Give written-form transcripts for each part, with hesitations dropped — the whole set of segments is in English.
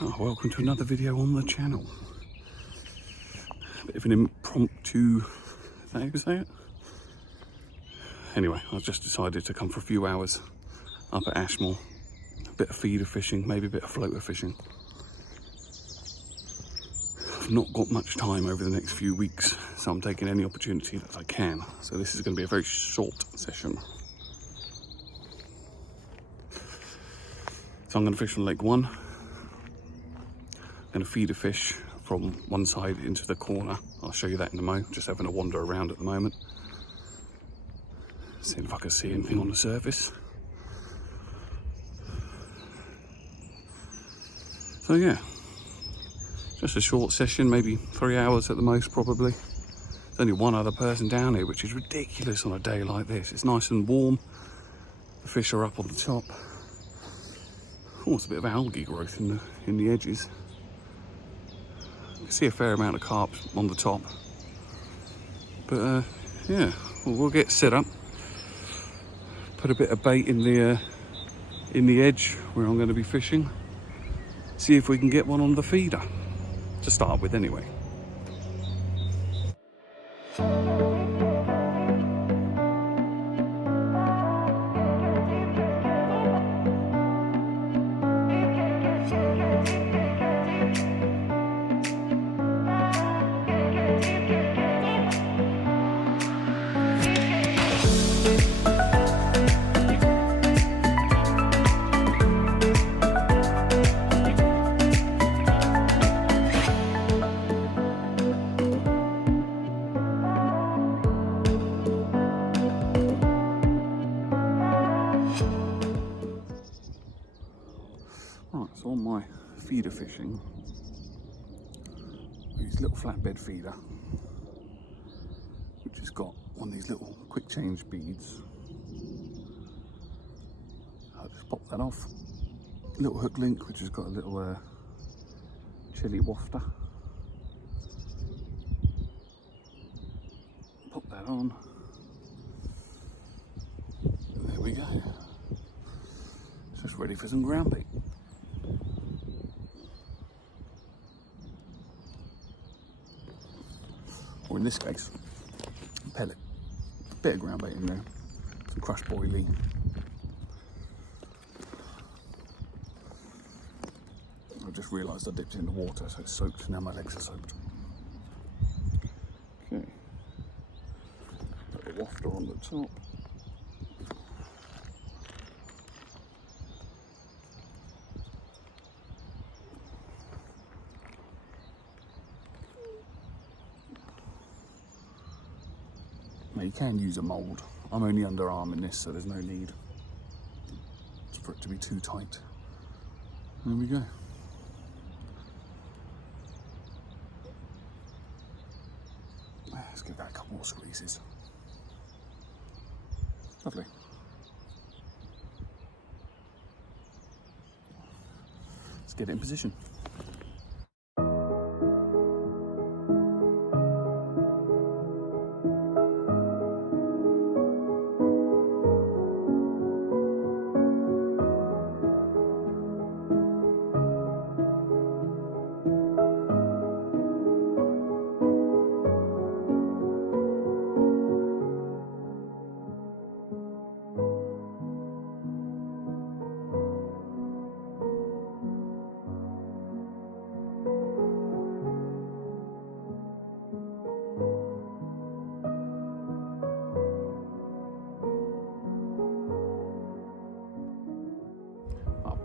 Oh, welcome to another video on the channel. Bit of an impromptu, is that how you say it? Anyway, I just decided to come for a few hours up at Ashmoor. A bit of feeder fishing, maybe a bit of floater fishing. I've not got much time over the next few weeks, so I'm taking any opportunity that I can. So this is going to be a very short session. So I'm going to fish on Lake 1. I'm going to feed a fish from one side into the corner. I'll show you that in a mo. Just having a wander around at the moment. Seeing if I can see anything on the surface. So yeah, just a short session, maybe 3 hours at the most probably. There's only one other person down here, which is ridiculous on a day like this. It's nice and warm. The fish are up on the top. Oh, it's a bit of algae growth in the edges. You can see a fair amount of carp on the top. But yeah, we'll get set up. Put a bit of bait in the edge where I'm going to be fishing. See if we can get one on the feeder, to start with anyway. Right, so on my feeder fishing, these little flatbed feeder, which has got one of these little quick change beads. I'll just pop that off. Little hook link, which has got a little chili wafter. Pop that on. And there we go. It's just ready for some ground bait. Or in this case, pellet. A bit of ground bait in there. Some crushed boilie. I just realised I dipped it in the water, so it's soaked. Now my legs are soaked. Okay. Put the wafter on the top. Now you can use a mould. I'm only underarm in this, so there's no need for it to be too tight. There we go. Let's give that a couple more squeezes. Lovely. Let's get it in position.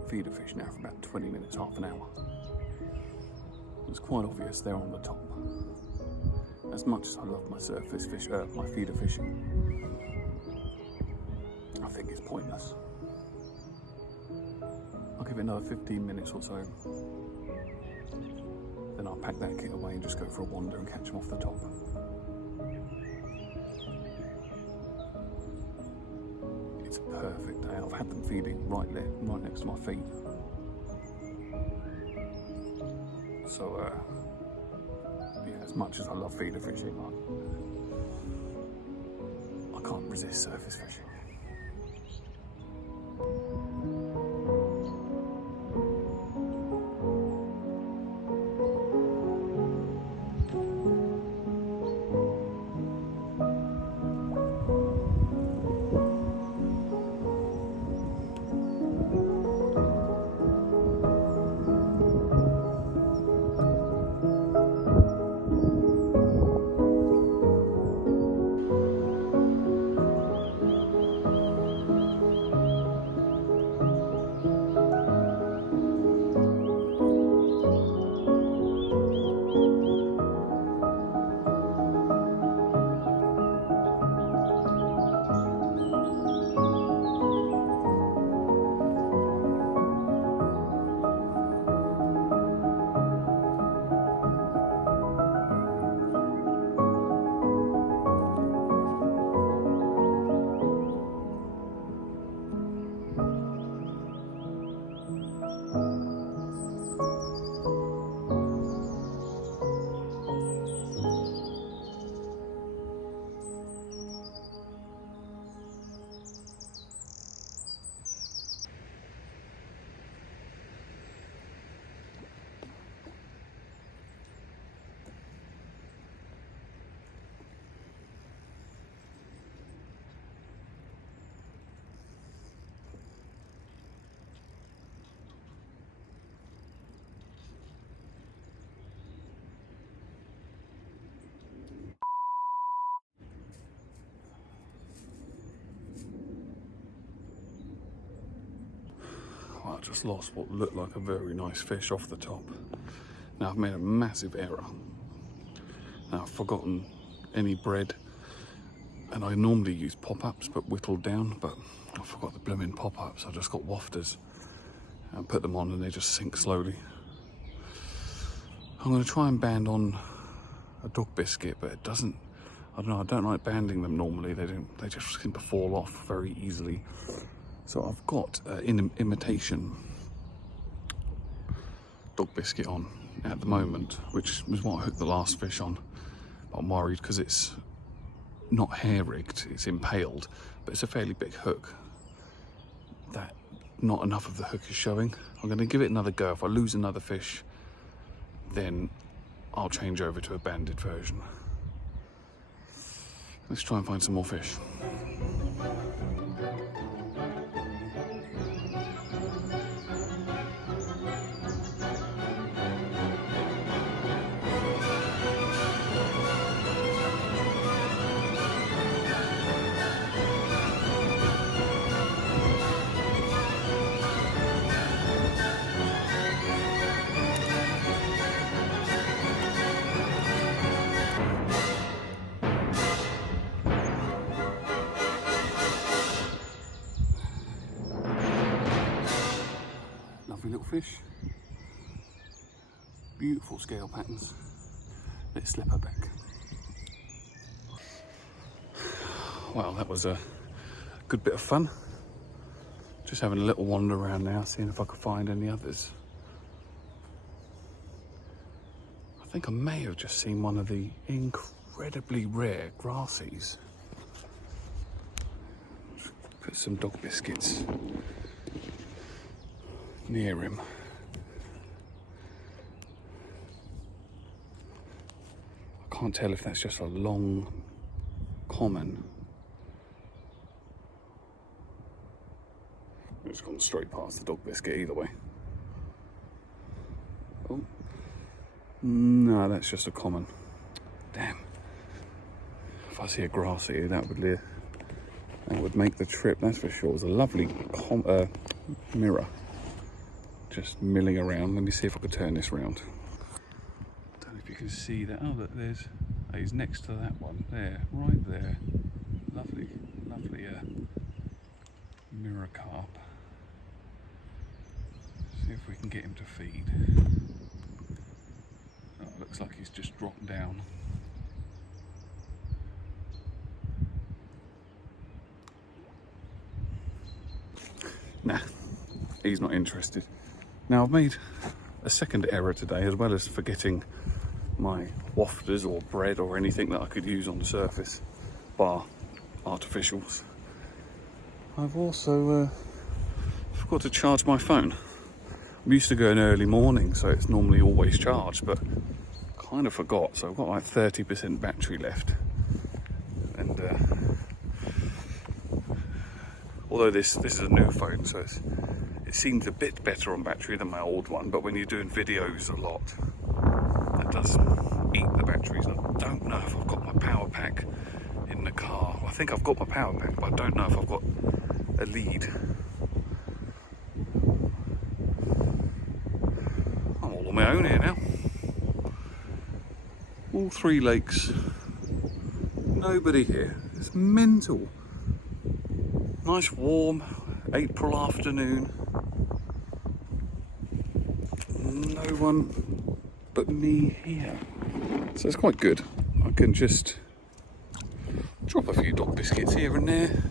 Feeder fish now for about 20 minutes, half an hour. It's quite obvious they're on the top. As much as I love my surface fish, my feeder fishing, I think it's pointless. I'll give it another 15 minutes or so. Then I'll pack that kit away and just go for a wander and catch them off the top. It's a perfect day. I've had them feeding right there, right next to my feet. So, yeah, as much as I love feeder fishing, I can't resist surface fishing. just lost what looked like a very nice fish off the top. Now I've made a massive error. Now I've forgotten any bread, and I normally use pop-ups but whittled down, but I forgot the blooming pop-ups. I just got wafters and put them on and they just sink slowly. I'm going to try and band on a dog biscuit, but it doesn't, I don't know, I don't like banding them normally. They just seem to fall off very easily. So I've got imitation dog biscuit on at the moment, which was what I hooked the last fish on. But I'm worried because it's not hair rigged, it's impaled, but it's a fairly big hook that not enough of the hook is showing. I'm going to give it another go. If I lose another fish, then I'll change over to a banded version. Let's try and find some more fish. Lovely little fish. Beautiful scale patterns. Let's slip her back. Well, that was a good bit of fun. Just having a little wander around now, seeing if I could find any others. I think I may have just seen one of the incredibly rare grassies. Put some dog biscuits near him. I can't tell if that's just a long common. It's gone straight past the dog biscuit either way. Oh, no, that's just a common. Damn. If I see a grassy, that would make the trip, that's for sure. It was a lovely mirror. Just milling around. Let me see if I could turn this round. Don't know if you can see that. Oh, look, he's next to that one there, right there. Lovely, lovely mirror carp. See if we can get him to feed. Oh, it looks like he's just dropped down. Nah, he's not interested. Now I've made a second error today, as well as forgetting my wafters or bread or anything that I could use on the surface, bar artificials. I've also forgot to charge my phone. I'm used to going early morning, so it's normally always charged, but kind of forgot. So I've got like 30% battery left. And although this is a new phone, so it seems a bit better on battery than my old one, but when you're doing videos a lot, that does eat the batteries. I don't know if I've got my power pack in the car. I think I've got my power pack, but I don't know if I've got a lead. I'm all on my own here now. All 3 lakes, nobody here. It's mental. Nice warm April afternoon. No one but me here. So it's quite good. I can just drop a few dog biscuits here and there.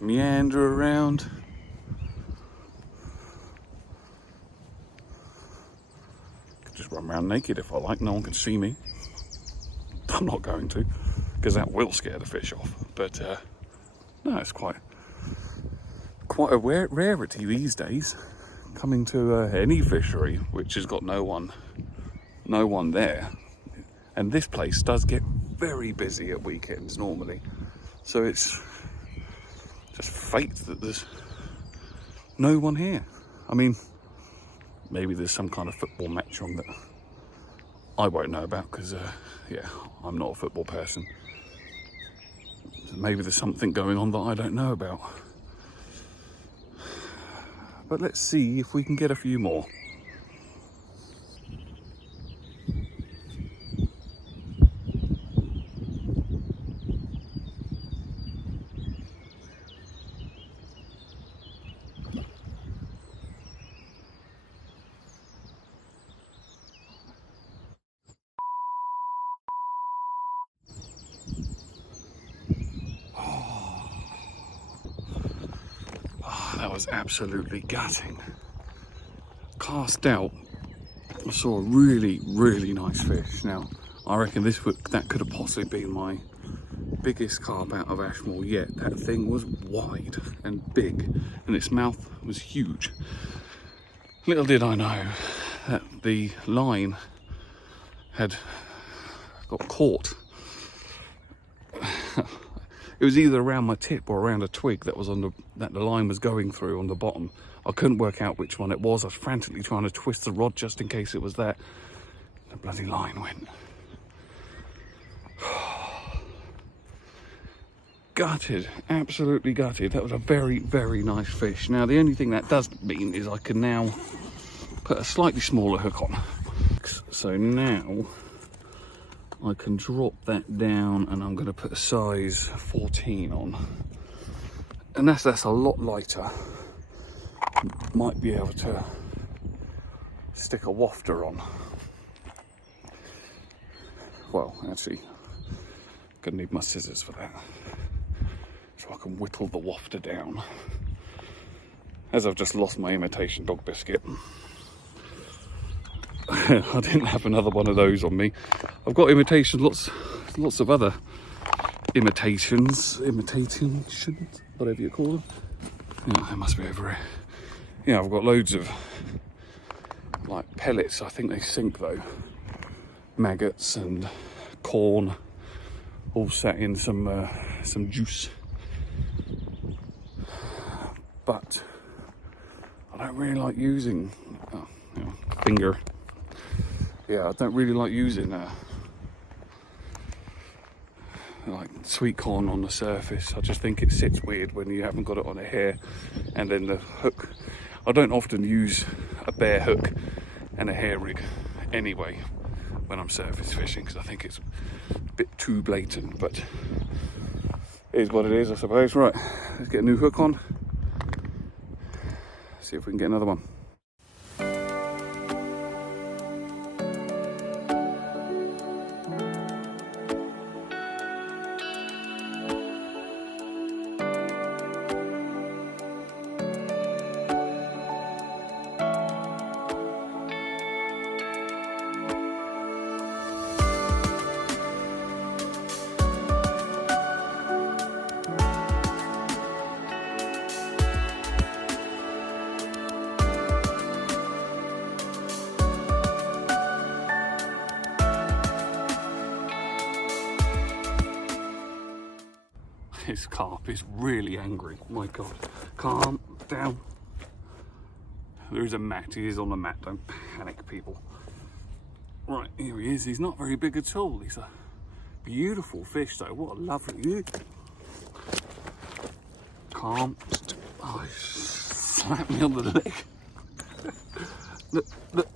Meander around. Could just run around naked if I like, no one can see me. I'm not going to, because that will scare the fish off. But no, it's quite a rarity these days, coming to any fishery which has got no one there. And this place does get very busy at weekends normally, so it's just fate that there's no one here. I mean, maybe there's some kind of football match on that I won't know about, because yeah, I'm not a football person. Maybe there's something going on that I don't know about. but let's see if we can get a few more. That was absolutely gutting. Cast out, I saw a really, really nice fish. Now, I reckon that could have possibly been my biggest carp out of Ashmoor yet. That thing was wide and big, and its mouth was huge. Little did I know that the line had got caught. It was either around my tip or around a twig that was that the line was going through on the bottom. I couldn't work out which one it was. I was frantically trying to twist the rod just in case it was that. The bloody line went. Gutted, absolutely gutted. That was a very, very nice fish. Now, the only thing that does mean is I can now put a slightly smaller hook on. So now I can drop that down, and I'm going to put a size 14 on, and that's a lot lighter. Might be able to stick a wafter on. Well, actually, gonna need my scissors for that, so I can whittle the wafter down. As I've just lost my imitation dog biscuit. I didn't have another one of those on me. I've got imitations, lots of other imitations, whatever you call them. Yeah, they must be over here. Yeah, I've got loads of like pellets. I think they sink though. Maggots and corn, all sat in some juice. But I don't really like using finger. Yeah, I don't really like using like sweet corn on the surface. I just think it sits weird when you haven't got it on a hair. And then the hook, I don't often use a bare hook and a hair rig anyway when I'm surface fishing, because I think it's a bit too blatant, but it is what it is, I suppose. Right, let's get a new hook on, see if we can get another one. This carp is really angry. My God. Calm down. There is a mat. He is on the mat. Don't panic, people. Right, here he is. He's not very big at all. He's a beautiful fish, though. What a lovely... Calm. Oh, he slapped me on the leg. Look,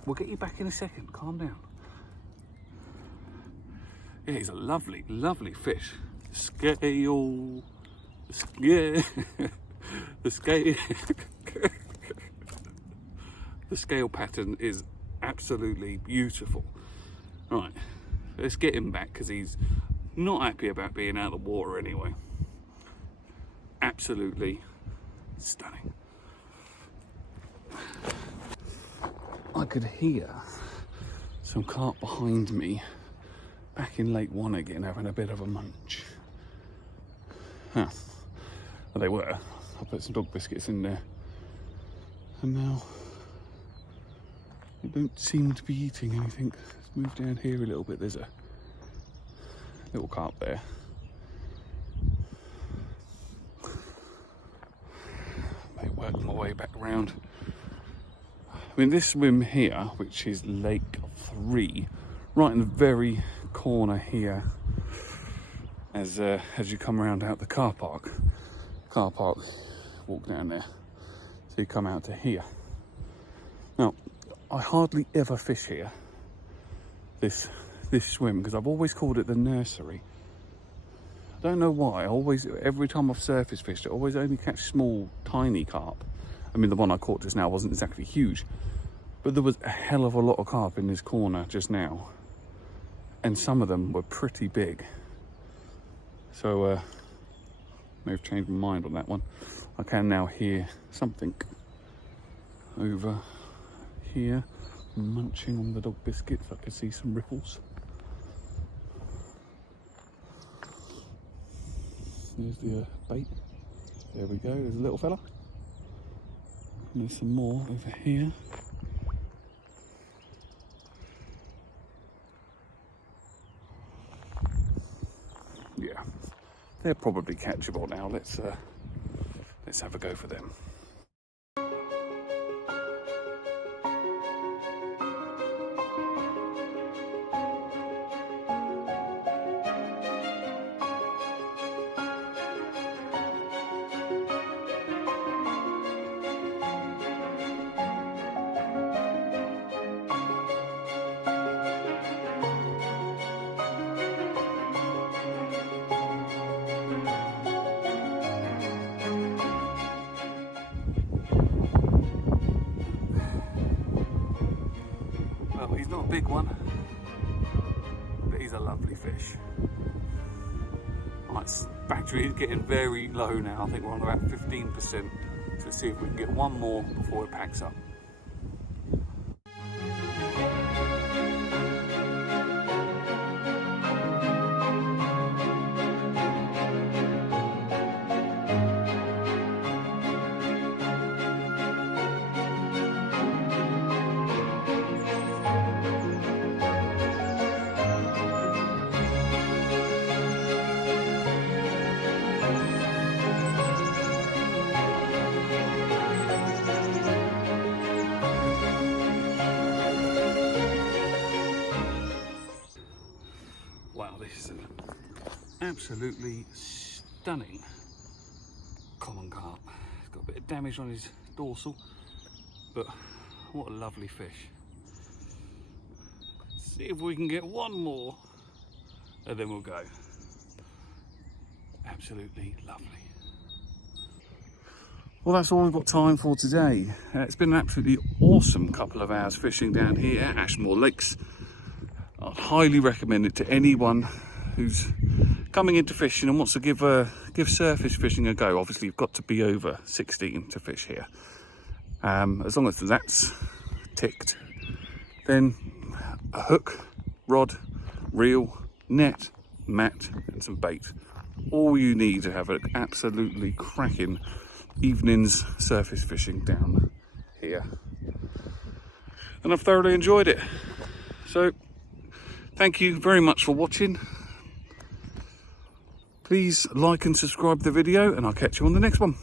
we'll get you back in a second. Calm down. Yeah, he's a lovely, lovely fish. Scale, the scale pattern is absolutely beautiful. Right, let's get him back because he's not happy about being out of the water anyway. Absolutely stunning. I could hear some carp behind me back in Lake 1 again, having a bit of a munch. Huh. Well, they were. I put some dog biscuits in there. And now they don't seem to be eating anything. Let's move down here a little bit. There's a little carp there. May work my way back around. I mean, this swim here, which is Lake 3, right in the very corner here, as you come around out the car park. Walk down there. So you come out to here. Now, I hardly ever fish here, this swim, because I've always called it the nursery. I don't know why. Every time I've surface fished, I always only catch small, tiny carp. I mean, the one I caught just now wasn't exactly huge, but there was a hell of a lot of carp in this corner just now, and some of them were pretty big. So may have changed my mind on that one. I can now hear something over here munching on the dog biscuits. I can see some ripples. There's the bait. There we go. There's a little fella. And there's some more over here. Yeah, they're probably catchable now. Let's have a go for them. Well, he's not a big one, but he's a lovely fish. Right, battery is getting very low now. I think we're on about 15%. So let's see if we can get one more before it packs up. Wow, this is an absolutely stunning common carp. He's got a bit of damage on his dorsal, but what a lovely fish. See if we can get one more and then we'll go. Absolutely lovely. Well, that's all we've got time for today. It's been an absolutely awesome couple of hours fishing down here at Ashmoor Lakes. I'd highly recommend it to anyone who's coming into fishing and wants to give surface fishing a go. Obviously, you've got to be over 16 to fish here. As long as that's ticked, then a hook, rod, reel, net, mat, and some bait. All you need to have an absolutely cracking evening's surface fishing down here. And I've thoroughly enjoyed it. So, thank you very much for watching. Please like and subscribe the video, and I'll catch you on the next one.